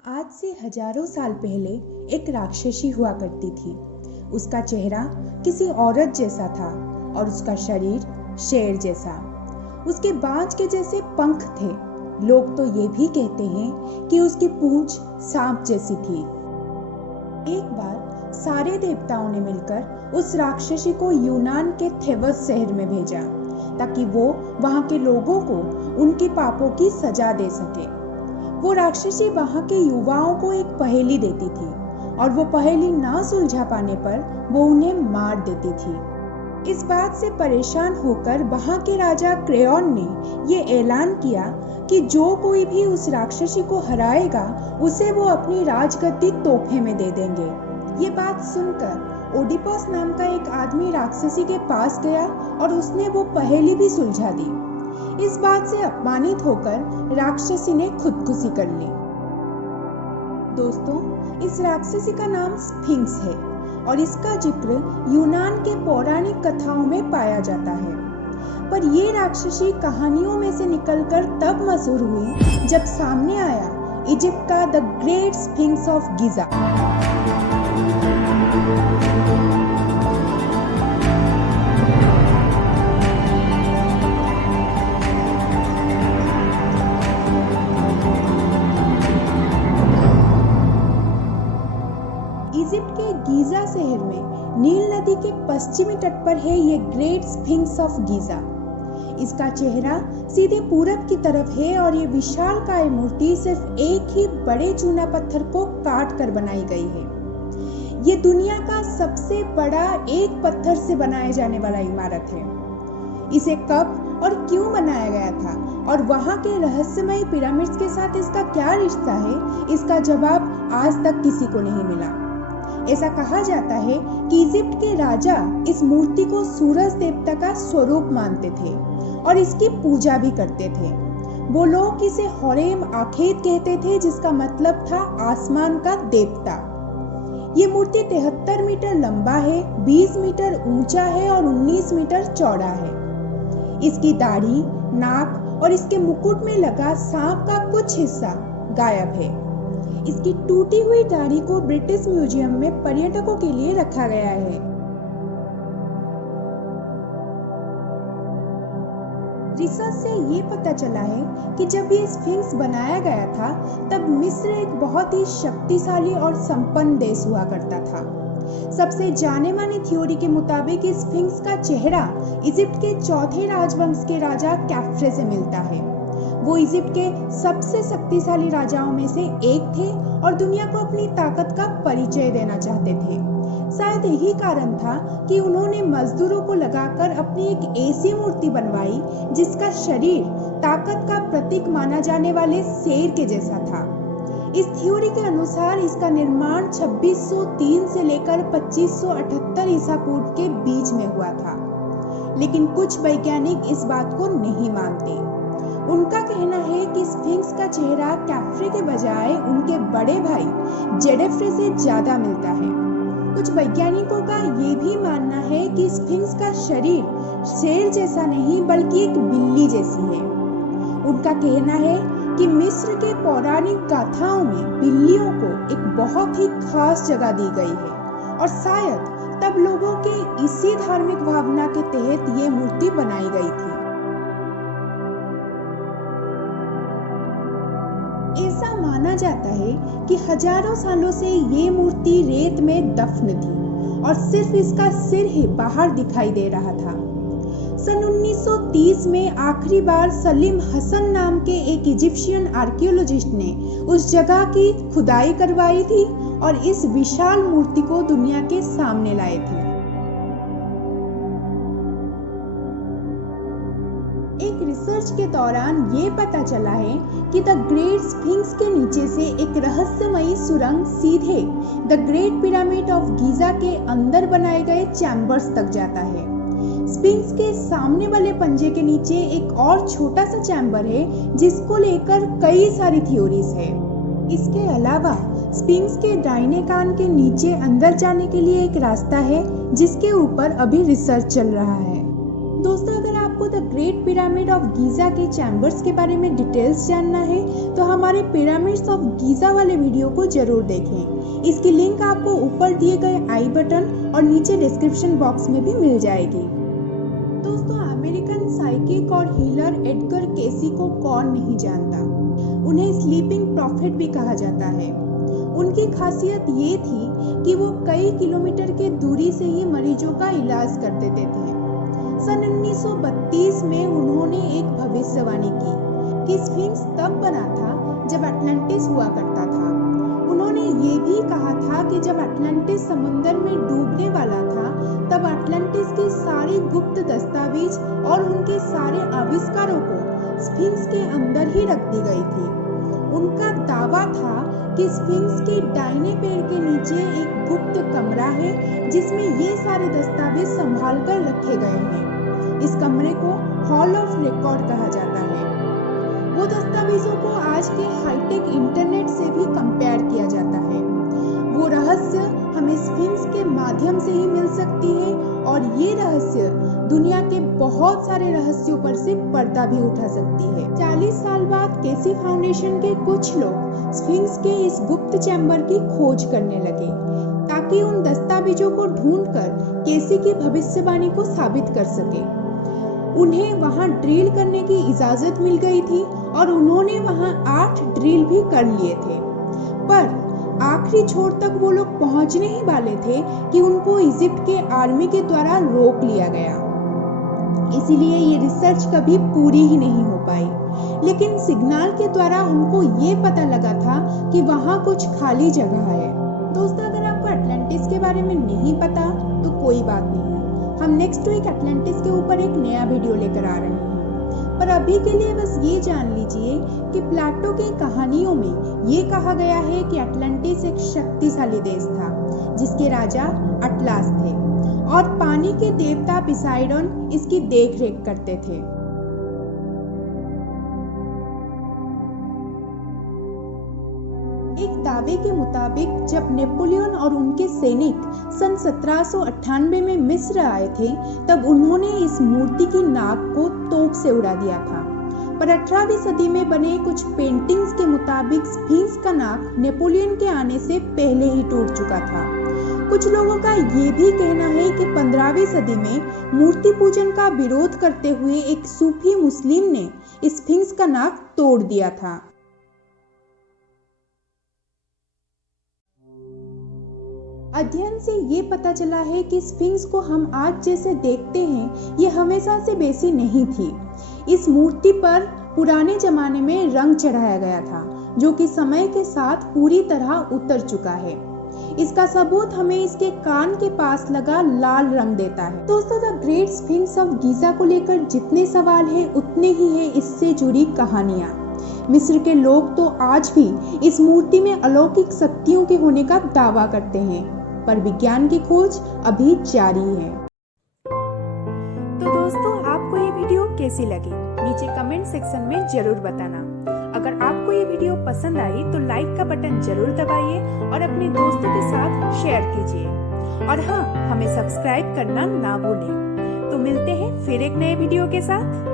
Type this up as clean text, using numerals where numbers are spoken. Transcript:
आज से हजारों साल पहले एक राक्षसी हुआ करती थी। उसका चेहरा किसी औरत जैसा था और उसका शरीर शेर जैसा। उसके बाज के जैसे पंख थे। लोग तो ये भी कहते हैं कि उसकी पूंछ सांप जैसी थी। एक बार सारे देवताओं ने मिलकर उस राक्षसी को यूनान के थेवस शहर में भेजा ताकि वो वहां के लोगों को उनके पापों की सजा दे सके। वो राक्षसी वहां के युवाओं को एक पहेली देती थी और वो पहेली ना सुलझा पाने पर वो उन्हें मार देती थी। इस बात से परेशान होकर वहां के राजा क्रेओन ने ये ऐलान किया कि जो कोई भी उस राक्षसी को हराएगा उसे वो अपनी राजगद्दी तोहफे में दे देंगे। ये बात सुनकर ओडिपस नाम का एक आदमी राक्षसी के पास गया और उसने वो पहेली भी सुलझा दी। इस बात से अपमानित होकर राक्षसी ने खुदकुशी कर ली। दोस्तों, इस राक्षसी का नाम स्फिंक्स है और इसका जिक्र यूनान के पौराणिक कथाओं में पाया जाता है। पर ये राक्षसी कहानियों में से निकलकर तब मशहूर हुई जब सामने आया इजिप्ट का the great Sphinx of Giza. Egypt के गीजा शहर में नील नदी के पश्चिमी तट पर है ये ग्रेट स्फिंक्स ऑफ गीजा। इसका चेहरा सीधे पूरब की तरफ है और ये विशालकाय मूर्ति सिर्फ एक ही बड़े चूना पत्थर को काट कर बनाई गई है। ये दुनिया का सबसे बड़ा एक पत्थर से बनाए जाने वाला इमारत है। इसे कब और क्यों बनाया गया था और वहां के रहस्यमय पिरामिड्स के साथ इसका क्या रिश्ता है, इसका जवाब आज तक किसी को नहीं मिला। ऐसा कहा जाता है कि इजिप्ट के राजा इस मूर्ति को सूरज देवता का स्वरूप मानते थे और इसकी पूजा भी करते थे। वो लोग इसे होरेम आखेत कहते थे, जिसका मतलब था आसमान का देवता। ये मूर्ति 73 मीटर लंबा है, 20 मीटर ऊंचा है और 19 मीटर चौड़ा है। इसकी दाढ़ी, नाक और इसके मुकुट में लगा सांप का कुछ हिस्सा गायब है। इसकी टूटी हुई दाढ़ी को ब्रिटिश म्यूजियम में पर्यटकों के लिए रखा गया है। रिसर्च से ये पता चला है कि जब ये स्फिंक्स बनाया गया था तब मिस्र एक बहुत ही शक्तिशाली और संपन्न देश हुआ करता था। सबसे जाने मानी थ्योरी के मुताबिक इस स्फिंक्स का चेहरा इजिप्ट के चौथे राजवंश के राजा कैफ्रे से मिलता है। वो इजिप्ट के सबसे शक्तिशाली राजाओं में से एक थे और दुनिया को अपनी ताकत का परिचय देना चाहते थे। शायद यही कारण था कि उन्होंने मजदूरों को लगाकर अपनी एक ऐसी मूर्ति बनवाई जिसका शरीर ताकत का प्रतीक माना जाने वाले शेर के जैसा था। इस थ्योरी के अनुसार इसका निर्माण 2603 से लेकर 2578 ईसा पूर्व के बीच में हुआ था, लेकिन कुछ वैज्ञानिक इस बात को नहीं मानते। उनका कहना है कि स्फिंक्स का चेहरा कैफ्रे के बजाय उनके बड़े भाई जेडेफ्रे से ज्यादा मिलता है। कुछ वैज्ञानिकों का ये भी मानना है कि स्फिंक्स का शरीर शेर जैसा नहीं बल्कि एक बिल्ली जैसी है। उनका कहना है कि मिस्र के पौराणिक गाथाओं में बिल्लियों को एक बहुत ही खास जगह दी गई है और शायद तब लोगों के इसी धार्मिक भावना के तहत ये मूर्ति बनाई गई थी। ऐसा माना जाता है कि हजारों सालों से ये मूर्ति रेत में दफन थी और सिर्फ इसका सिर ही बाहर दिखाई दे रहा था। सन 1930 में आखिरी बार सलीम हसन नाम के एक इजिप्शियन आर्कियोलॉजिस्ट ने उस जगह की खुदाई करवाई थी और इस विशाल मूर्ति को दुनिया के सामने लाए थे। एक रिसर्च के दौरान ये पता चला है कि द ग्रेट स्फिंक्स के नीचे से एक रहस्यमयी सुरंग सीधे the great pyramid of Giza के अंदर बनाए गए चैम्बर्स तक जाता है। स्फिंक्स के सामने वाले पंजे के नीचे एक और छोटा सा चैम्बर है जिसको लेकर कई सारी थ्योरीज है। इसके अलावा स्फिंक्स के दाहिने कान के नीचे अंदर जाने के लिए एक रास्ता है जिसके ऊपर अभी रिसर्च चल रहा है। दोस्तों, अगर आपको the great pyramid of Giza के चैम्बर्स के बारे में डिटेल्स जानना है तो हमारे पिरामिड्स ऑफ गीज़ा वाले वीडियो को जरूर देखें। इसकी लिंक आपको ऊपर दिए गए आई बटन और नीचे डिस्क्रिप्शन बॉक्स में भी मिल जाएगी। दोस्तों, अमेरिकन साइकिक और हीलर एडगर केसी को कौन नहीं जानता। उन्हें स्लीपिंग प्रॉफिट भी कहा जाता है। उनकी खासियत ये थी कि वो कई किलोमीटर के दूरी से ही मरीजों का इलाज कर देते थे। सन 1932 में उन्होंने एक भविष्यवाणी की कि स्फिंक्स तब बना था जब अटलांटिस हुआ करता था। उन्होंने ये भी कहा था कि जब अटलांटिस समुद्र में डूबने वाला था तब अटलांटिस के सारे गुप्त दस्तावेज और उनके सारे आविष्कारों को स्फिंक्स के अंदर ही रख दी गई थी। उनका दावा था कि स्फिंक्स के दाहिने पैर के नीचे एक गुप्त कमरा है जिसमें ये सारे दस्तावेज संभाल कर रखे गए हैं। इस कमरे को हॉल ऑफ रिकॉर्ड कहा जाता है। वो दस्तावेजों को आज के हाईटेक इंटरनेट से भी कंपेयर किया जाता है। वो रहस्य हमें स्फिंक्स के माध्यम से ही मिल सकती है और ये रहस्य दुनिया के बहुत सारे रहस्यों पर से पर्दा भी उठा सकती है। 40 साल बाद केसी फाउंडेशन के कुछ लोग स्फिंक्स के इस गुप्त चैम्बर की खोज करने लगे ताकि उन दस्तावेजों को ढूंढकर केसी की भविष्यवाणी को साबित कर सके। उन्हें वहां ड्रिल करने की इजाजत मिल गई थी और उन्होंने वहां 8 ड्रिल भी कर लिए थे, पर आखिरी छोर तक वो लोग पहुंचने ही वाले थे कि उनको इजिप्ट के आर्मी के द्वारा रोक लिया गया। इसीलिए ये रिसर्च कभी पूरी ही नहीं हो पाई। लेकिन सिग्नल के द्वारा उनको ये पता लगा था कि वहाँ कुछ खाली जगह है। दोस्तों, अगर आपको अटलांटिस के बारे में नहीं पता तो कोई बात नहीं है, हम नेक्स्ट वीक अटलांटिस के ऊपर एक नया वीडियो लेकर आ रहे हैं। पर अभी के लिए बस ये जान लीजिए कि प्लेटो की कहानियों में ये कहा गया है कि अटलांटिस एक शक्तिशाली देश था जिसके राजा अटलास थे और पानी के देवता पिसाइडन इसकी देखरेख करते थे। एक दावे के मुताबिक जब नेपोलियन और उनके सैनिक सन 1798 में मिस्र आए थे तब उन्होंने इस मूर्ति की नाक को तोप से उड़ा दिया था। पर 18वीं सदी में बने कुछ पेंटिंग्स के मुताबिक स्फिंक्स का नाक नेपोलियन के आने से पहले ही टूट चुका था। कुछ लोगों का ये भी कहना है कि 15वीं सदी में मूर्ति पूजन का विरोध करते हुए एक सूफी मुस्लिम ने स्फिंक्स का नाक तोड़ दिया था। अध्ययन से ये पता चला है कि स्फिंक्स को हम आज जैसे देखते हैं ये हमेशा से वैसी नहीं थी। इस मूर्ति पर पुराने जमाने में रंग चढ़ाया गया था जो कि समय के साथ पूरी तरह उतर चुका है। इसका सबूत हमें इसके कान के पास लगा लाल रंग देता है। दोस्तों, the great Sphinx of Giza को लेकर जितने सवाल हैं उतने ही हैं इससे जुड़ी कहानियाँ। मिस्र के लोग तो आज भी इस मूर्ति में अलौकिक शक्तियों के होने का दावा करते हैं, पर विज्ञान की खोज अभी जारी है। तो दोस्तों, आपको ये वीडियो कैसी लगी नीचे कमेंट सेक्शन में जरूर बताना। अगर आपको ये वीडियो पसंद आई तो लाइक का बटन जरूर दबाइए और अपने दोस्तों के साथ शेयर कीजिए। और हाँ, हमें सब्सक्राइब करना ना भूलें। तो मिलते हैं फिर एक नए वीडियो के साथ।